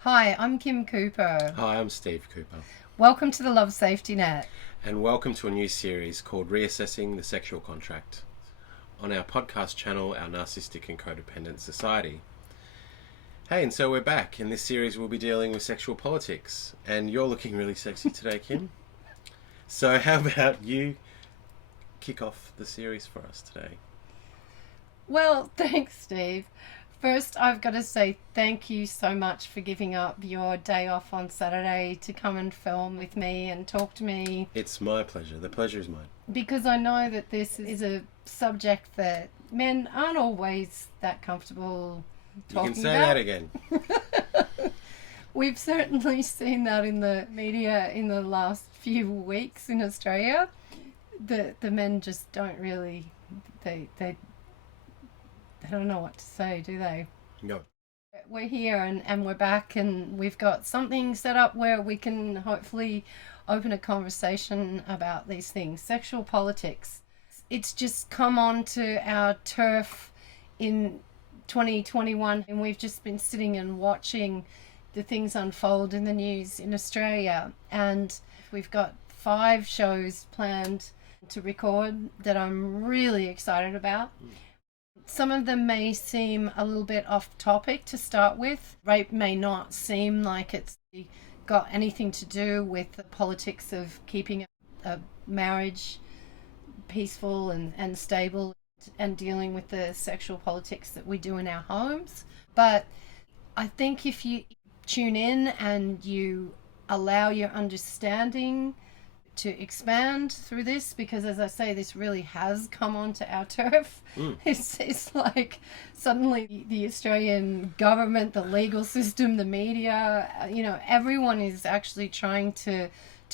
Hi, I'm Kim Cooper. Hi, I'm Steve Cooper, Welcome to the Love Safety Net. and welcome to a new series called Reassessing the Sexual Contract on our podcast channel, Our Narcissistic and Codependent Society. Hey, and so we're back. In this series, we'll be dealing with sexual politics, and you're looking really sexy today, Kim. So, how about you kick off the series for us today? Well, thanks, Steve. First, I've got to say thank you so much for giving up your day off on Saturday to come and film with me and talk to me It's my pleasure. The pleasure is mine. because I know that this is a subject that men aren't always that comfortable You can talking say about. that again. We've certainly seen that in the media in the last few weeks in Australia. The men just don't really they don't know what to say, do they? No. We're here and we're back and we've got something set up where we can hopefully open a conversation about these things. Sexual politics. It's just come onto our turf in 2021 and we've just been sitting and watching the things unfold in the news in Australia, and we've got 5 shows planned to record that I'm really excited about. Some of them may seem a little bit off topic to start with. Rape may not seem like it's got anything to do with the politics of keeping a marriage peaceful and stable and dealing with the sexual politics that we do in our homes. But I think if you tune in and you allow your understanding to expand through this, because as I say, this really has come onto our turf. It's like suddenly the Australian government, the legal system, the media, everyone is actually trying to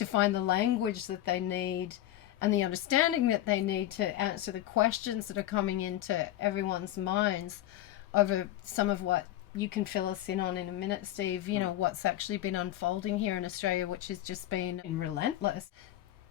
find the language that they need and the understanding that they need to answer the questions that are coming into everyone's minds over some of what you can fill us in on in a minute, Steve. What's actually been unfolding here in Australia, which has just been relentless.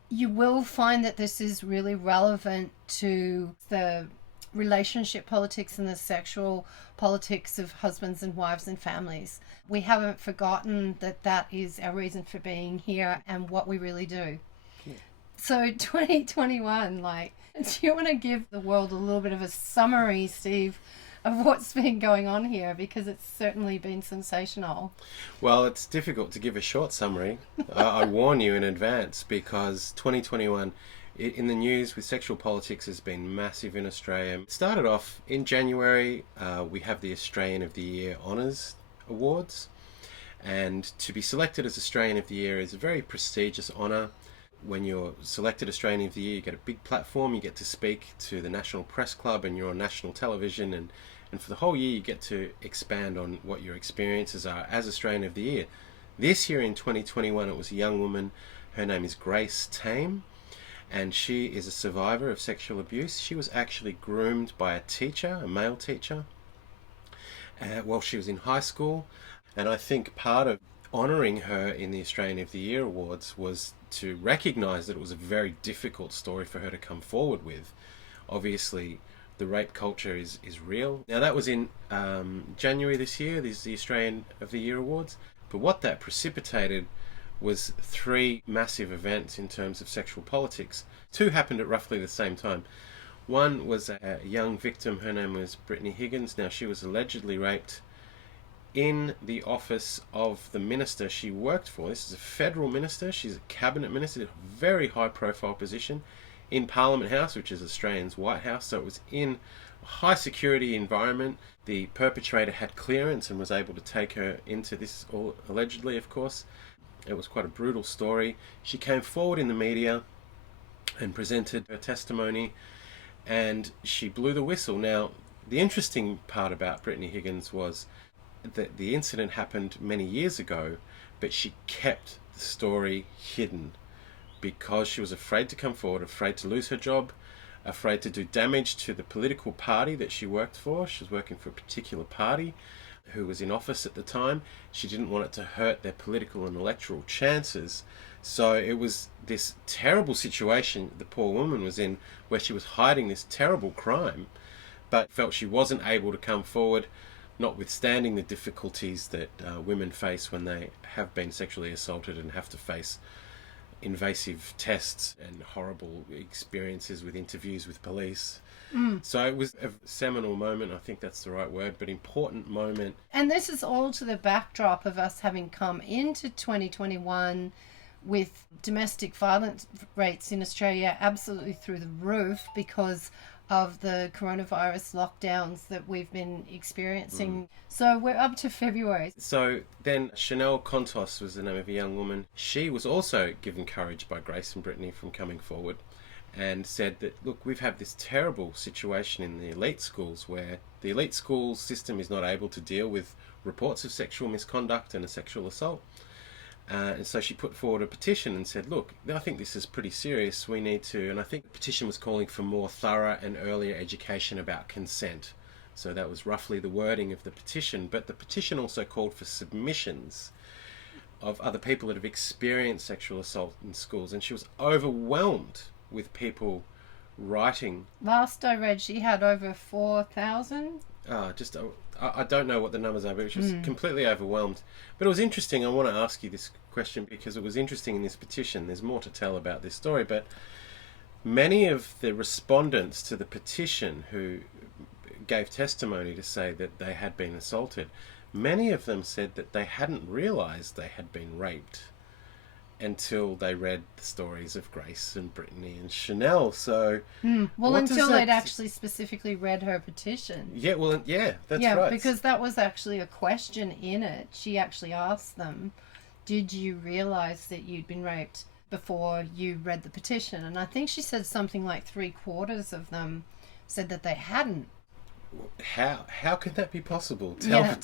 You will find that this is really relevant to the relationship politics and the sexual politics of husbands and wives and families. We haven't forgotten that that is our reason for being here and what we really do. Yeah. So 2021, do you want to give the world a little bit of a summary, Steve, of what's been going on here, because it's certainly been sensational. Well, it's difficult to give a short summary. I warn you in advance, because 2021 in the news with sexual politics has been massive in Australia. It started off in January. We have the Australian of the Year Honours Awards, and to be selected as Australian of the Year is a very prestigious honour. When you're selected Australian of the Year, you get a big platform, you get to speak to the National Press Club, and you're on national television, and for the whole year you get to expand on what your experiences are as Australian of the Year. This year in 2021 it was a young woman. Her name is Grace Tame, and she is a survivor of sexual abuse. She was actually groomed by a teacher, a male teacher, while she was in high school. And I think part of honouring her in the Australian of the Year Awards was to recognise that it was a very difficult story for her to come forward with. Obviously, the rape culture is real. Now, that was in January this year. This is the Australian of the Year Awards. But what that precipitated was 3 massive events in terms of sexual politics. 2 happened at roughly the same time. One was a young victim. Her name was Brittany Higgins. Now, she was allegedly raped in the office of the minister she worked for. This is a federal minister. She's a cabinet minister, a very high profile position in Parliament House, which is Australia's White House. So it was in a high security environment. The perpetrator had clearance and was able to take her into this, all allegedly, of course. It was quite a brutal story. She came forward in the media and presented her testimony, and she blew the whistle. Now, the interesting part about Brittany Higgins was that the incident happened many years ago, but she kept the story hidden because she was afraid to come forward, afraid to lose her job, afraid to do damage to the political party that she worked for. She was working for a particular party who was in office at the time. She didn't want it to hurt their political and electoral chances. So it was this terrible situation the poor woman was in, where she was hiding this terrible crime, but felt she wasn't able to come forward, notwithstanding the difficulties that women face when they have been sexually assaulted and have to face invasive tests and horrible experiences with interviews with police. So it was a seminal moment, I think that's the right word, but important moment. And this is all to the backdrop of us having come into 2021 with domestic violence rates in Australia absolutely through the roof because of the coronavirus lockdowns that we've been experiencing. So we're up to February. So then Chanel Contos was the name of a young woman. She was also given courage by Grace and Brittany from coming forward and said that, look, we've had this terrible situation in the elite schools where the elite school system is not able to deal with reports of sexual misconduct and a sexual assault. And so she put forward a petition and said, look, I think this is pretty serious. We need to, and I think the petition was calling for more thorough and earlier education about consent. So that was roughly the wording of the petition. But the petition also called for submissions of other people that have experienced sexual assault in schools. And she was overwhelmed with people writing. Last I read, she had over 4,000. I don't know what the numbers are, but she was completely overwhelmed. But it was interesting. I want to ask you this question because it was interesting in this petition. There's more to tell about this story, but many of the respondents to the petition who gave testimony to say that they had been assaulted, many of them said that they hadn't realised they had been raped until they read the stories of Grace and Brittany and Chanel. So, well, until they'd actually specifically read her petition. Yeah, well, yeah, that's right. Yeah, because that was actually a question in it. She actually asked them, did you realise that you'd been raped before you read the petition? And I think she said something like 3/4 of them said that they hadn't. How can that be possible? Tell.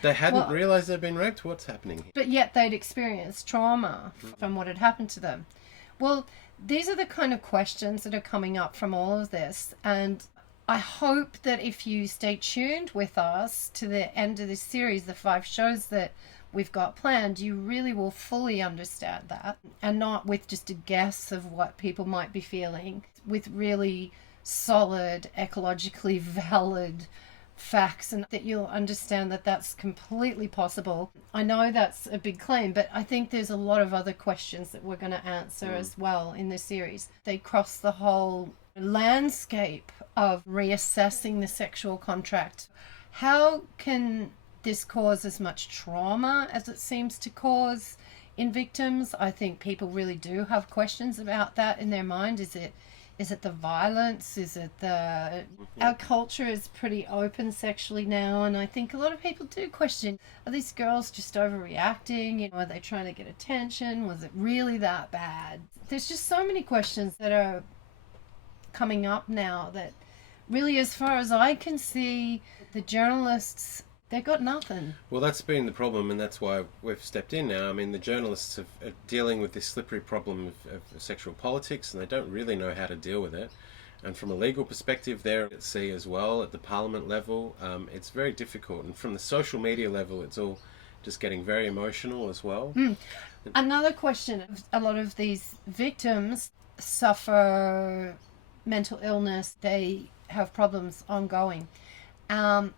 They hadn't realised they'd been raped? What's happening here? But yet they'd experienced trauma from what had happened to them. Well, these are the kind of questions that are coming up from all of this. And I hope that if you stay tuned with us to the end of this series, the 5 shows that we've got planned, you really will fully understand that. And not with just a guess of what people might be feeling, with really solid, ecologically valid facts, and that you'll understand that that's completely possible. I know that's a big claim, but I think there's a lot of other questions that we're going to answer as well in this series. They cross the whole landscape of reassessing the sexual contract. How can this cause as much trauma as it seems to cause in victims? I think people really do have questions about that in their mind. Is it the violence? Is it the... Our culture is pretty open sexually now, and I think a lot of people do question, are these girls just overreacting? You know, are they trying to get attention? Was it really that bad? There's just so many questions that are coming up now that really, as far as I can see, the journalists, they've got nothing. Well, that's been the problem, and that's why we've stepped in now. I mean, the journalists are dealing with this slippery problem of sexual politics, and they don't really know how to deal with it. And from a legal perspective, they're at sea as well, at the parliament level. It's very difficult. And from the social media level, it's all just getting very emotional as well. Another question, a lot of these victims suffer mental illness. They have problems ongoing.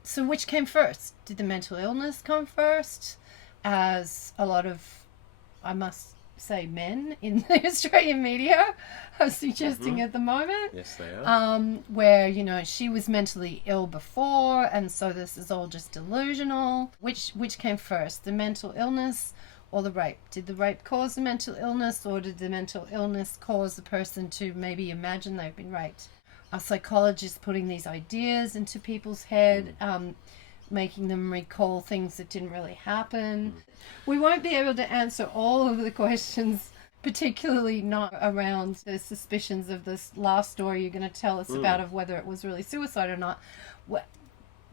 So which came first? Did the mental illness come first? As a lot of, I must say, men in the Australian media are suggesting at the moment. Yes, they are. Where, you know, she was mentally ill before, and so this is all just delusional. Which came first, the mental illness or the rape? Did the rape cause the mental illness, or did the mental illness cause the person to maybe imagine they've been raped? Are psychologists putting these ideas into people's head, making them recall things that didn't really happen? We won't be able to answer all of the questions, particularly not around the suspicions of this last story you're going to tell us about, of whether it was really suicide or not. We're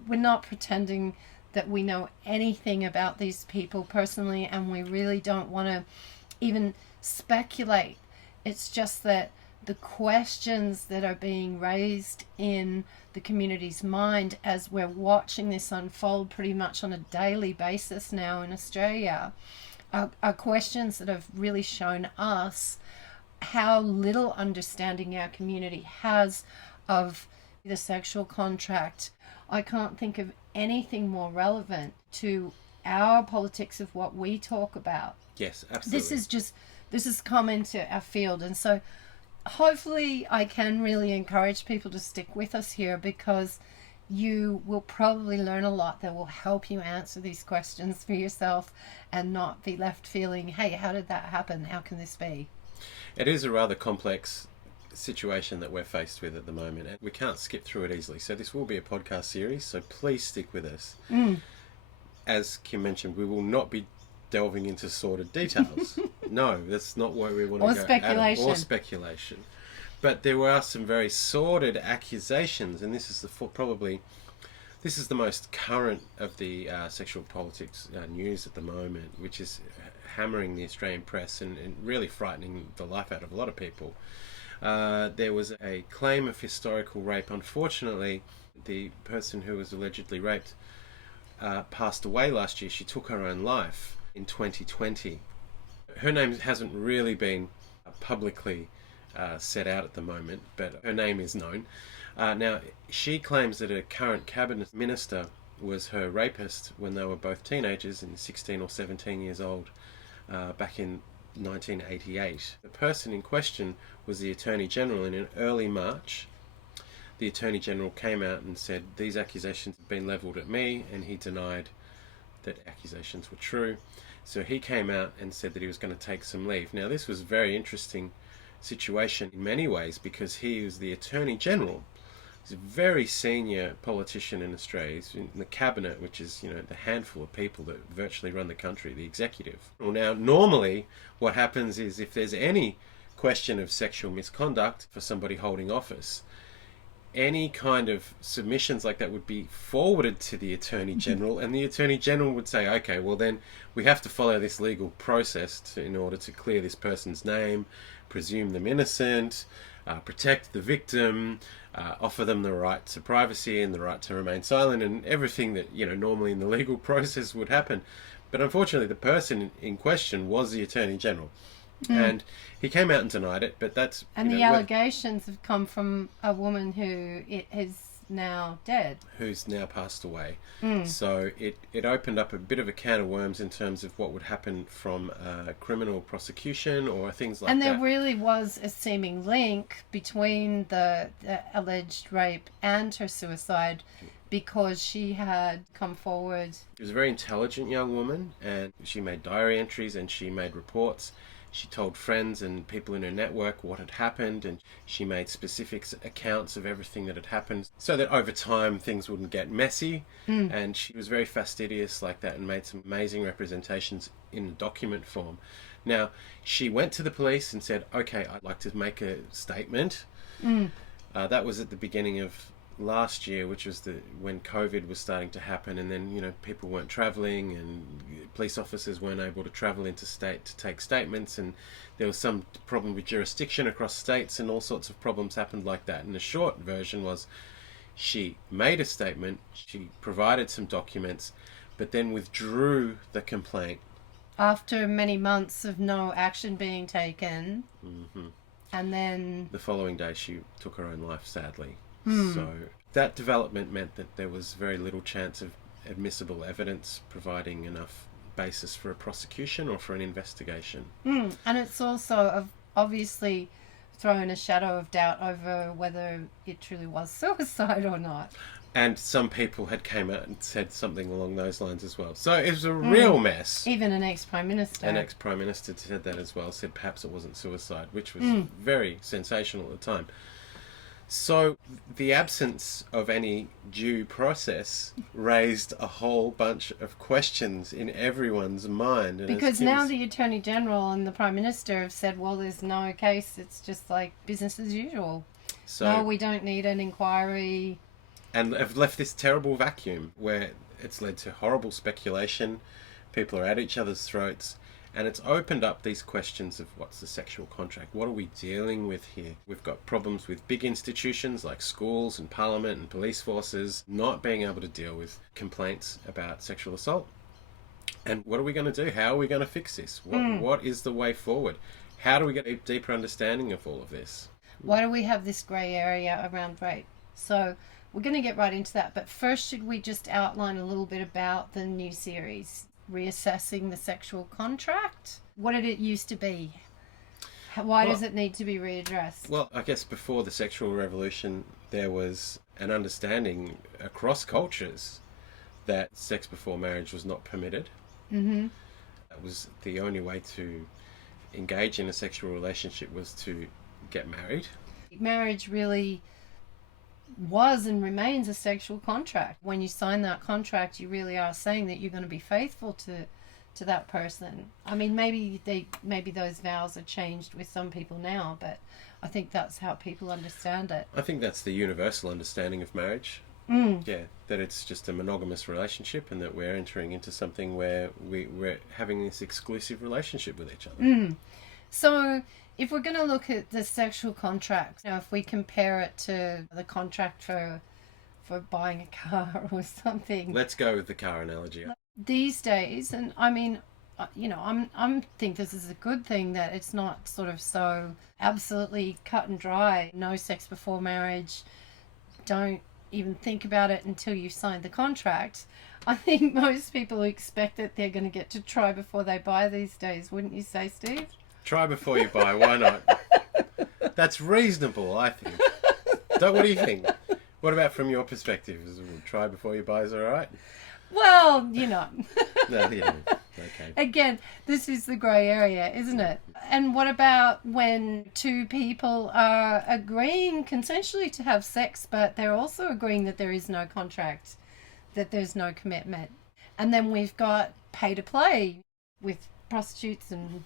not pretending that we know anything about these people personally, and we really don't want to even speculate. It's just that the questions that are being raised in the community's mind as we're watching this unfold pretty much on a daily basis now in Australia are questions that have really shown us how little understanding our community has of the sexual contract, I can't think of anything more relevant to our politics of what we talk about. Yes, absolutely. This has come into our field, and so hopefully I can really encourage people to stick with us here, because you will probably learn a lot that will help you answer these questions for yourself and not be left feeling, hey, how did that happen? How can this be? It is a rather complex situation that we're faced with at the moment, and we can't skip through it easily. So this will be a podcast series, so please stick with us. As Kim mentioned, we will not be delving into sordid details. No, that's not where we want to go. Or speculation. But there were some very sordid accusations, and this is this is the most current of the sexual politics news at the moment, which is hammering the Australian press and really frightening the life out of a lot of people. There was a claim of historical rape. Unfortunately, the person who was allegedly raped passed away last year. She took her own life in 2020. Her name hasn't really been publicly set out at the moment, but her name is known. Now, she claims that a current cabinet minister was her rapist when they were both teenagers and 16 or 17 years old back in 1988. The person in question was the Attorney General, and in early March the Attorney General came out and said these accusations have been levelled at me, and he denied that accusations were true. So he came out and said that he was going to take some leave. Now, this was a very interesting situation in many ways, because he was the Attorney General. He's a very senior politician in Australia. He's in the cabinet, which is, the handful of people that virtually run the country, the executive. Well, now, normally what happens is if there's any question of sexual misconduct for somebody holding office, any kind of submissions like that would be forwarded to the Attorney General, and the Attorney General would say, okay, well then we have to follow this legal process in order to clear this person's name, presume them innocent, protect the victim, offer them the right to privacy and the right to remain silent, and everything that normally in the legal process would happen. But unfortunately, the person in question was the Attorney General. And he came out and denied it, but that's... And the allegations have come from a woman who is now dead. Who's now passed away. So it opened up a bit of a can of worms in terms of what would happen from criminal prosecution or things like that. And there really was a seeming link between the alleged rape and her suicide, because she had come forward. She was a very intelligent young woman, and she made diary entries and she made reports. She told friends and people in her network what had happened, and she made specific accounts of everything that had happened so that over time things wouldn't get messy. And she was very fastidious like that and made some amazing representations in document form. Now, she went to the police and said, okay, I'd like to make a statement. That was at the beginning of last year, which was when COVID was starting to happen, and then people weren't travelling and police officers weren't able to travel into state to take statements, and there was some problem with jurisdiction across states, and all sorts of problems happened like that. And the short version was she made a statement, she provided some documents, but then withdrew the complaint after many months of no action being taken. And then the following day she took her own life, sadly. So that development meant that there was very little chance of admissible evidence providing enough basis for a prosecution or for an investigation. And it's also obviously thrown a shadow of doubt over whether it truly was suicide or not. And some people had came out and said something along those lines as well. So it was a real mess. Even an ex-Prime Minister. An ex-Prime Minister said that as well, said perhaps it wasn't suicide, which was very sensational at the time. So the absence of any due process raised a whole bunch of questions in everyone's mind. And because now the Attorney General and the Prime Minister have said, well, there's no case, it's just like business as usual. So, no, we don't need an inquiry. And have left this terrible vacuum where it's led to horrible speculation, people are at each other's throats, and it's opened up these questions of what's the sexual contract? What are we dealing with here? We've got problems with big institutions like schools and parliament and police forces not being able to deal with complaints about sexual assault. And what are we going to do? How are we going to fix this? What is the way forward? How do we get a deeper understanding of all of this? Why do we have this grey area around rape? So We're going to get right into that. But first, should we just outline a little bit about the new series, Reassessing the Sexual Contract? What did it used to be? Why does it need to be readdressed? Well, I guess before the sexual revolution, there was an understanding across cultures that sex before marriage was not permitted. Mm-hmm. That was the only way to engage in a sexual relationship was to get married. Marriage really was and remains a sexual contract. When you sign that contract, you really are saying that you're going to be faithful to that person. I mean, maybe those vows are changed with some people now, but I think that's how people understand it. I think that's the universal understanding of marriage. Yeah, that it's just a monogamous relationship and that we're entering into something where we're having this exclusive relationship with each other. So if we're going to look at the sexual contract, if we compare it to the contract for buying a car or something. Let's go with the car analogy. These days, and I mean, I'm think this is a good thing that it's not sort of so absolutely cut and dry. No sex before marriage. Don't even think about it until you sign the contract. I think most people expect that they're going to get to try before they buy these days. Wouldn't you say, Steve? Try before you buy. Why not? That's reasonable, I think. What do you think? What about from your perspective? Try before you buy is all right? Well, No, yeah. Okay. Again, this is the grey area, isn't it? And what about when two people are agreeing consensually to have sex, but they're also agreeing that there is no contract, that there's no commitment? And then we've got pay to play with prostitutes and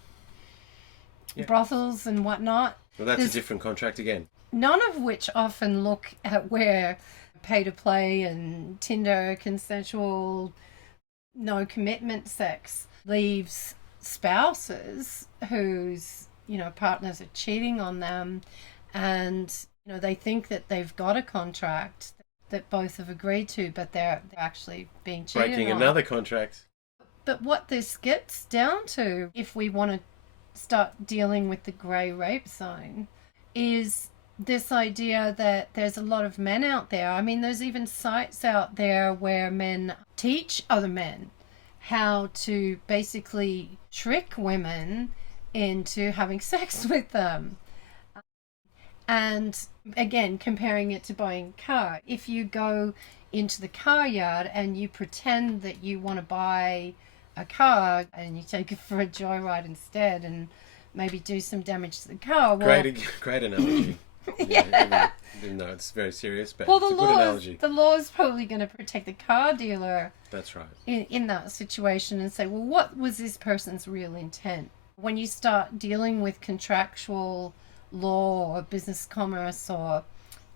brothels and whatnot. Well, that's a different contract again. None of which often look at where pay to play and Tinder, consensual, no commitment sex leaves spouses whose partners are cheating on them, and they think that they've got a contract that both have agreed to, but they're actually being cheated breaking on. Another contract. But what this gets down to, if we want to start dealing with the grey rape zone, is this idea that there's a lot of men out there. I mean, there's even sites out there where men teach other men how to basically trick women into having sex with them. And again, comparing it to buying a car. If you go into the car yard and you pretend that you want to buy a car and you take it for a joyride instead and maybe do some damage to the car. Well, great analogy. Yeah. Even though it's very serious, but well, it's a good analogy. The law is probably going to protect the car dealer. That's right. In that situation and say, well, what was this person's real intent? When you start dealing with contractual law or business commerce or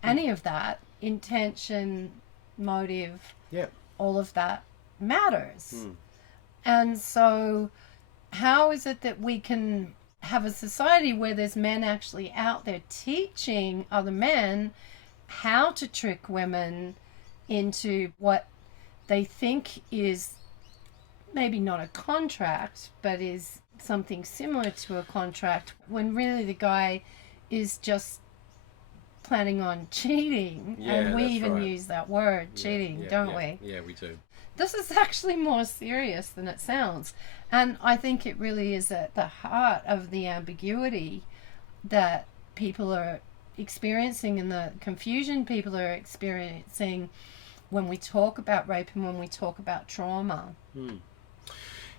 any of that, intention, motive, all of that matters. And so how is it that we can have a society where there's men actually out there teaching other men how to trick women into what they think is maybe not a contract, but is something similar to a contract, when really the guy is just planning on cheating? And we even use that word, cheating, don't we? Yeah, we do. This is actually more serious than it sounds. And I think it really is at the heart of the ambiguity that people are experiencing and the confusion people are experiencing when we talk about rape and when we talk about trauma.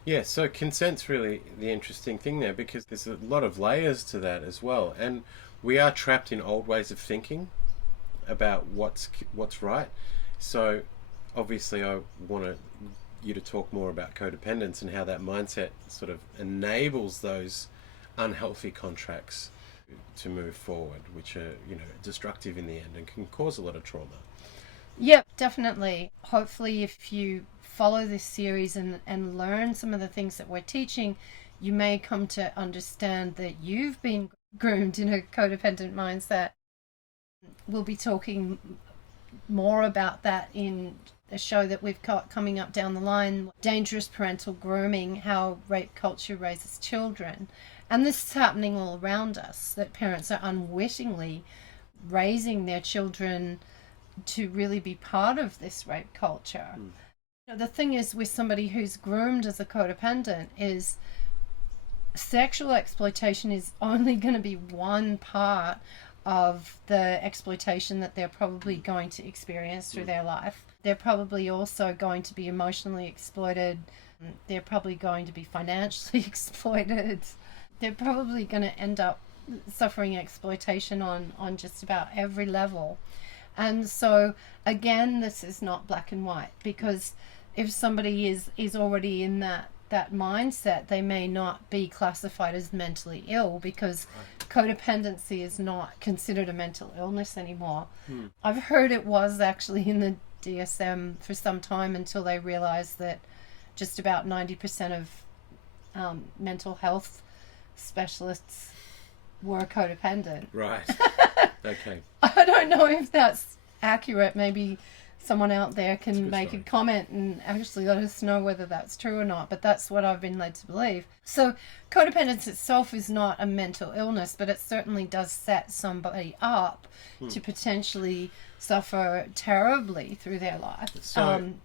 Yeah, so consent's really the interesting thing there, because there's a lot of layers to that as well. And we are trapped in old ways of thinking about what's right. So obviously I want you to talk more about codependence and how that mindset sort of enables those unhealthy contracts to move forward, which are, destructive in the end and can cause a lot of trauma. Yep, definitely. Hopefully if you follow this series and learn some of the things that we're teaching, you may come to understand that you've been groomed in a codependent mindset. We'll be talking more about that in a show that we've got coming up down the line, Dangerous Parental Grooming, how rape culture raises children. And this is happening all around us, that parents are unwittingly raising their children to really be part of this rape culture. The thing is with somebody who's groomed as a codependent is sexual exploitation is only going to be one part of the exploitation that they're probably going to experience through their life. They're probably also going to be emotionally exploited. They're probably going to be financially exploited. They're probably going to end up suffering exploitation on just about every level. And so, again, this is not black and white, because if somebody is already in that mindset, they may not be classified as mentally ill, because codependency is not considered a mental illness anymore. I've heard it was actually in the DSM for some time, until they realized that just about 90% of mental health specialists were codependent. Right. Okay. I don't know if that's accurate. Maybe someone out there can make a comment and actually let us know whether that's true or not, but that's what I've been led to believe. So codependence itself is not a mental illness, but it certainly does set somebody up to potentially suffer terribly through their life,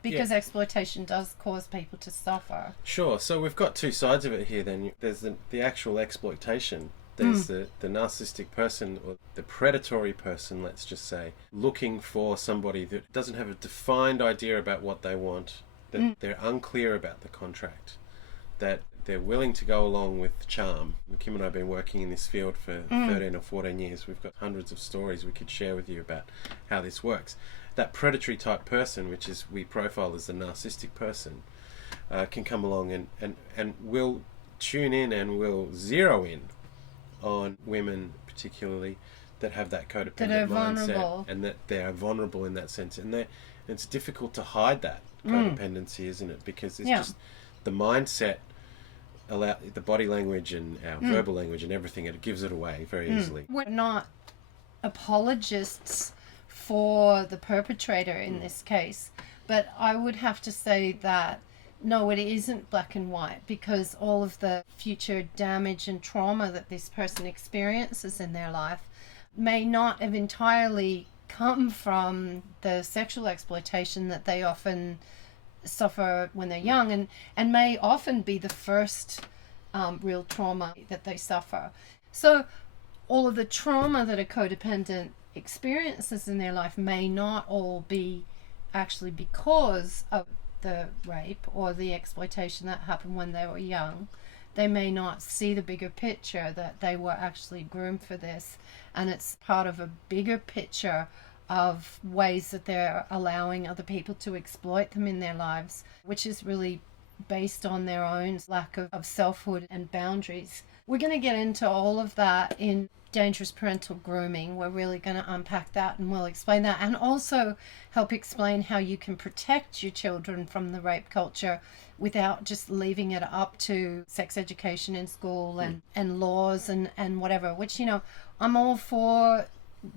because exploitation does cause people to suffer. Sure. So we've got two sides of it here then. There's the actual exploitation. There's the narcissistic person, or the predatory person, let's just say, looking for somebody that doesn't have a defined idea about what they want, that they're unclear about the contract, that they're willing to go along with charm. Kim and I have been working in this field for 13 or 14 years. We've got hundreds of stories we could share with you about how this works. That predatory type person, which is we profile as the narcissistic person, can come along and will tune in and will zero in on women particularly that have that codependent mindset, and that they are vulnerable in that sense, and it's difficult to hide that codependency, isn't it? Because it's just the mindset, the body language and our verbal language and everything, it gives it away very easily. We're not apologists for the perpetrator in this case, but I would have to say that no, it isn't black and white, because all of the future damage and trauma that this person experiences in their life may not have entirely come from the sexual exploitation that they often suffer when they're young, and may often be the first real trauma that they suffer. So all of the trauma that a codependent experiences in their life may not all be actually because of the rape or the exploitation that happened when they were young. They may not see the bigger picture, that they were actually groomed for this, and it's part of a bigger picture of ways that they're allowing other people to exploit them in their lives, which is really based on their own lack of selfhood and boundaries. We're going to get into all of that in Dangerous Parental Grooming. We're really going to unpack that, and we'll explain that, and also help explain how you can protect your children from the rape culture without just leaving it up to sex education in school and laws and whatever, which, you know, I'm all for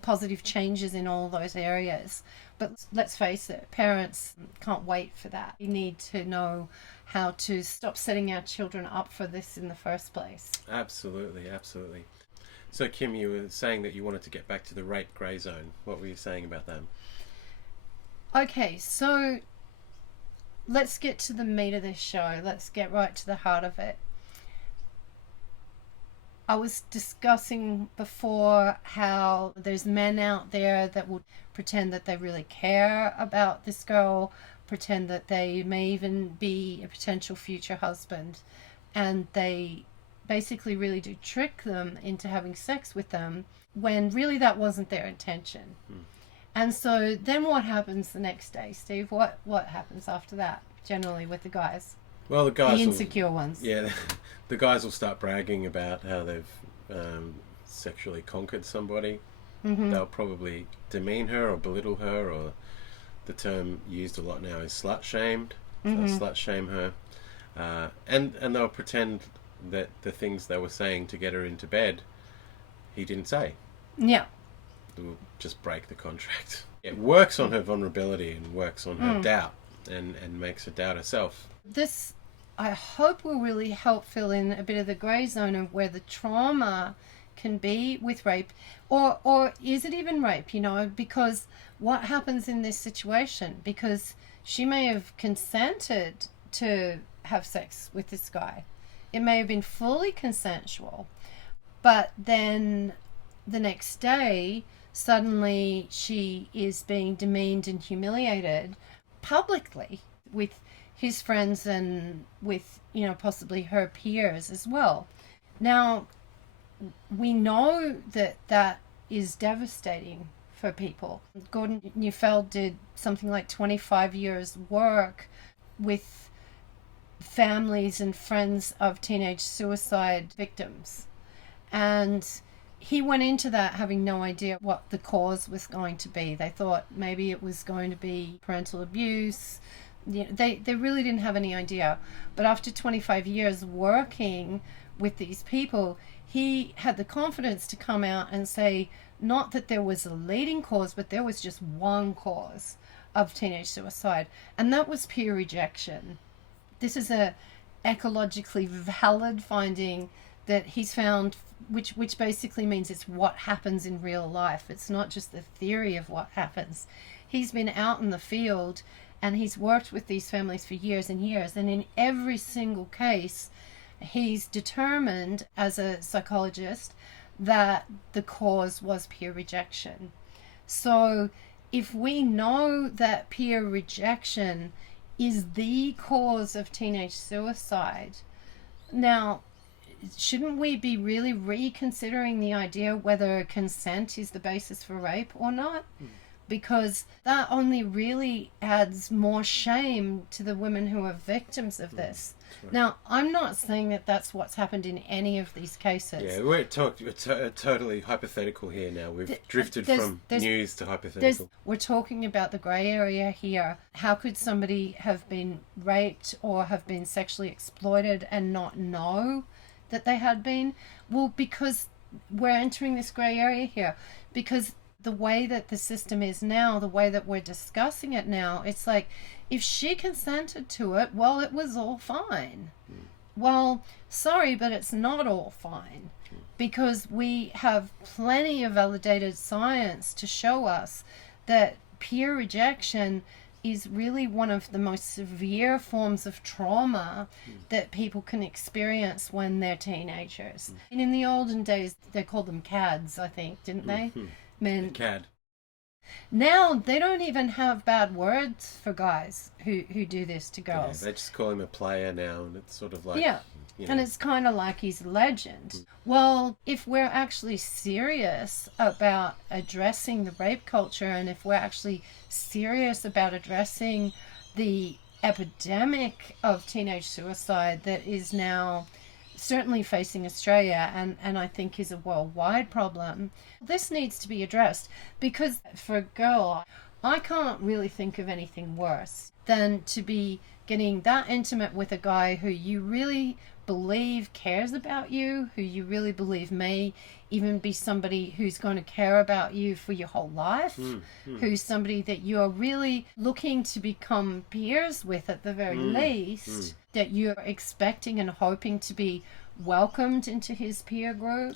positive changes in all those areas. But let's face it, parents can't wait for that. We need to know how to stop setting our children up for this in the first place. Absolutely, absolutely. So, Kim, you were saying that you wanted to get back to the rape grey zone. What were you saying about that? Okay, so let's get to the meat of this show. Let's get right to the heart of it. I was discussing before how there's men out there that would pretend that they really care about this girl, pretend that they may even be a potential future husband, and they basically really do trick them into having sex with them when really that wasn't their intention. And so then what happens the next day, Steve? What happens after that, generally, with the guys? Well, the guys, the insecure ones. Yeah, the guys will start bragging about how they've sexually conquered somebody. They'll probably demean her or belittle her, or the term used a lot now is slut-shamed. They'll slut-shame her. And they'll pretend that the things they were saying to get her into bed, he didn't say. Yeah. They'll just break the contract. It works on her vulnerability and works on her doubt and makes her doubt herself. This, I hope, will really help fill in a bit of the grey zone of where the trauma can be with rape, or is it even rape, because what happens in this situation? Because she may have consented to have sex with this guy. It may have been fully consensual, but then the next day, suddenly she is being demeaned and humiliated publicly with his friends and with, possibly her peers as well. Now, we know that that is devastating for people. Gordon Neufeld did something like 25 years work with families and friends of teenage suicide victims. And he went into that having no idea what the cause was going to be. They thought maybe it was going to be parental abuse. They really didn't have any idea. But after 25 years working with these people, he had the confidence to come out and say, not that there was a leading cause, but there was just one cause of teenage suicide, and that was peer rejection. This is a ecologically valid finding that he's found, which basically means it's what happens in real life. It's not just the theory of what happens. He's been out in the field and he's worked with these families for years and years, and in every single case he's determined as a psychologist that the cause was peer rejection. So if we know that peer rejection is the cause of teenage suicide, now shouldn't we be really reconsidering the idea whether consent is the basis for rape or not? Because that only really adds more shame to the women who are victims of this. Right. Now, I'm not saying that that's what's happened in any of these cases. Yeah, we're totally hypothetical here now. We've drifted from news to hypothetical. We're talking about the grey area here. How could somebody have been raped or have been sexually exploited and not know that they had been? Well, because we're entering this grey area here. Because the way that the system is now, the way that we're discussing it now, it's like, if she consented to it, well, it was all fine. Well, sorry, but it's not all fine, because we have plenty of validated science to show us that peer rejection is really one of the most severe forms of trauma that people can experience when they're teenagers. And in the olden days, they called them CADs, I think, didn't they? Men. CAD. Now they don't even have bad words for guys who do this to girls. Yeah, they just call him a player now, and it's sort of like... Yeah, and it's kind of like he's a legend. Well, if we're actually serious about addressing the rape culture, and if we're actually serious about addressing the epidemic of teenage suicide that is now certainly facing Australia, and I think is a worldwide problem, this needs to be addressed. Because for a girl, I can't really think of anything worse than to be getting that intimate with a guy who you really believe cares about you, who you really believe may even be somebody who's going to care about you for your whole life, who's somebody that you are really looking to become peers with at the very least, that you're expecting and hoping to be welcomed into his peer group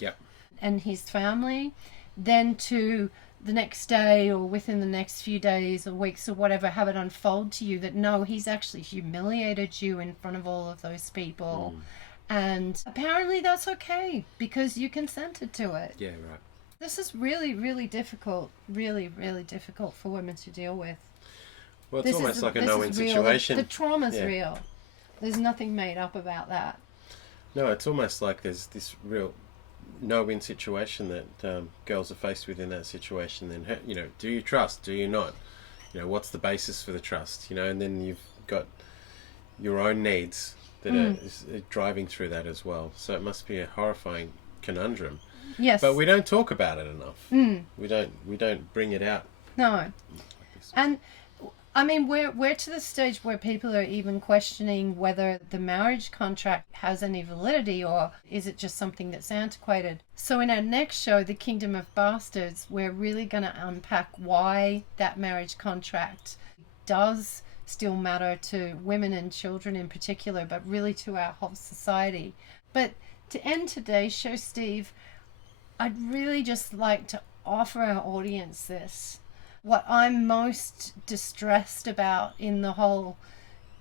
and his family, then to the next day or within the next few days or weeks or whatever, have it unfold to you that no, he's actually humiliated you in front of all of those people. And apparently that's okay because you consented to it. Yeah, right. This is really, really difficult, really, really difficult for women to deal with. Well, it's almost like a no-win situation. The trauma's real. There's nothing made up about that. No, it's almost like there's this real no-win situation that girls are faced with in that situation. Then, do you trust? Do you not? What's the basis for the trust? And then you've got your own needs that are driving through that as well. So it must be a horrifying conundrum. Yes. But we don't talk about it enough. We don't bring it out. No. And I mean, we're to the stage where people are even questioning whether the marriage contract has any validity, or is it just something that's antiquated. So in our next show, The Kingdom of Bastards, we're really going to unpack why that marriage contract does still matter to women and children in particular, but really to our whole society. But to end today's show, Steve, I'd really just like to offer our audience this. What I'm most distressed about in the whole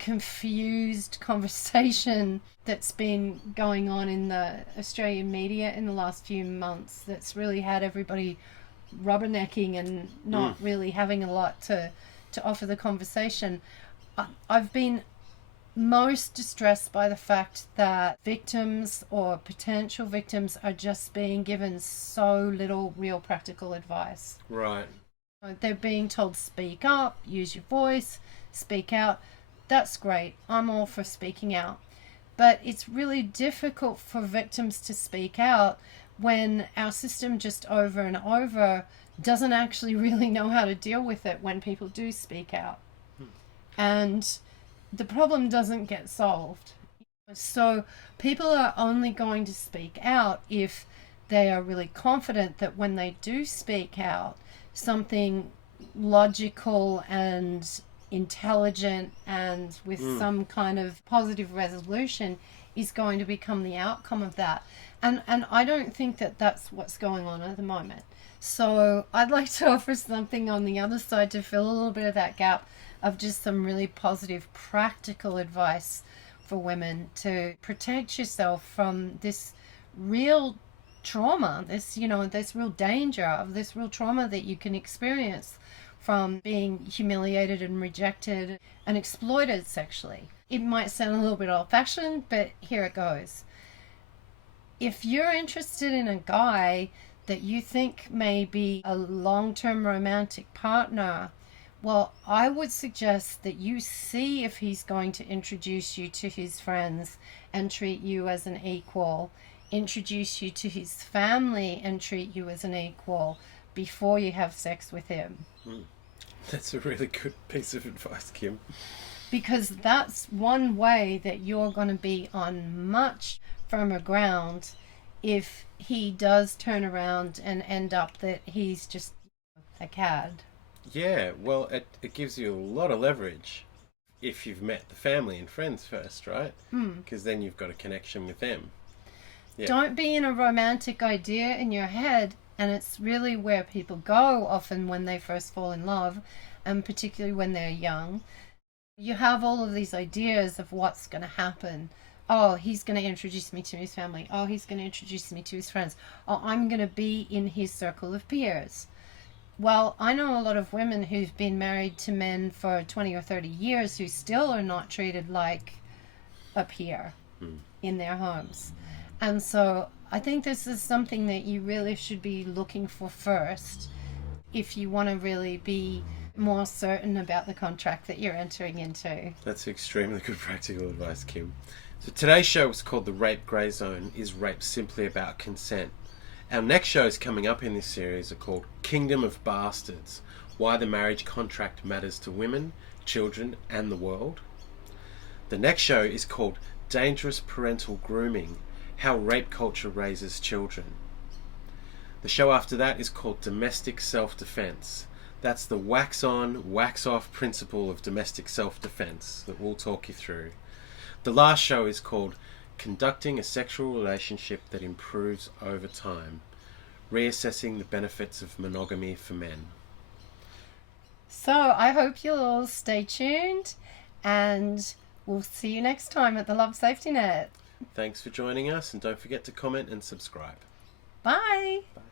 confused conversation that's been going on in the Australian media in the last few months, that's really had everybody rubbernecking and not really having a lot to offer the conversation. I've been most distressed by the fact that victims or potential victims are just being given so little real practical advice. Right. They're being told, speak up, use your voice, speak out. That's great. I'm all for speaking out. But it's really difficult for victims to speak out when our system just over and over doesn't actually really know how to deal with it when people do speak out. And the problem doesn't get solved. So people are only going to speak out if they are really confident that when they do speak out, something logical and intelligent and with some kind of positive resolution is going to become the outcome of that. And I don't think that that's what's going on at the moment. So I'd like to offer something on the other side to fill a little bit of that gap of just some really positive, practical advice for women to protect yourself from this real trauma, this real danger of this real trauma that you can experience from being humiliated and rejected and exploited sexually. It might sound a little bit old-fashioned, but here it goes. If you're interested in a guy that you think may be a long-term romantic partner, well, I would suggest that you see if he's going to introduce you to his friends and treat you as an equal, introduce you to his family and treat you as an equal before you have sex with him. That's a really good piece of advice, Kim. Because that's one way that you're going to be on much firmer ground if he does turn around and end up that he's just a cad. Yeah, well, it gives you a lot of leverage if you've met the family and friends first, right? Because then you've got a connection with them. Yeah. Don't be in a romantic idea in your head, and it's really where people go often when they first fall in love, and particularly when they're young. You have all of these ideas of what's going to happen. Oh, he's going to introduce me to his family. Oh, he's going to introduce me to his friends. Oh, I'm going to be in his circle of peers. Well, I know a lot of women who've been married to men for 20 or 30 years who still are not treated like a peer in their homes. And so I think this is something that you really should be looking for first if you want to really be more certain about the contract that you're entering into. That's extremely good practical advice, Kim. So today's show is called The Rape Grey Zone. Is rape simply about consent? Our next shows coming up in this series are called Kingdom of Bastards, Why the Marriage Contract Matters to Women, Children and the World. The next show is called Dangerous Parental Grooming, How Rape Culture Raises Children. The show after that is called Domestic Self-Defense. That's the wax-on, wax-off principle of domestic self-defense that we'll talk you through. The last show is called Conducting a Sexual Relationship That Improves Over Time, Reassessing the Benefits of Monogamy for Men. So I hope you'll all stay tuned, and we'll see you next time at the Love Safety Net. Thanks for joining us, and don't forget to comment and subscribe. Bye. Bye.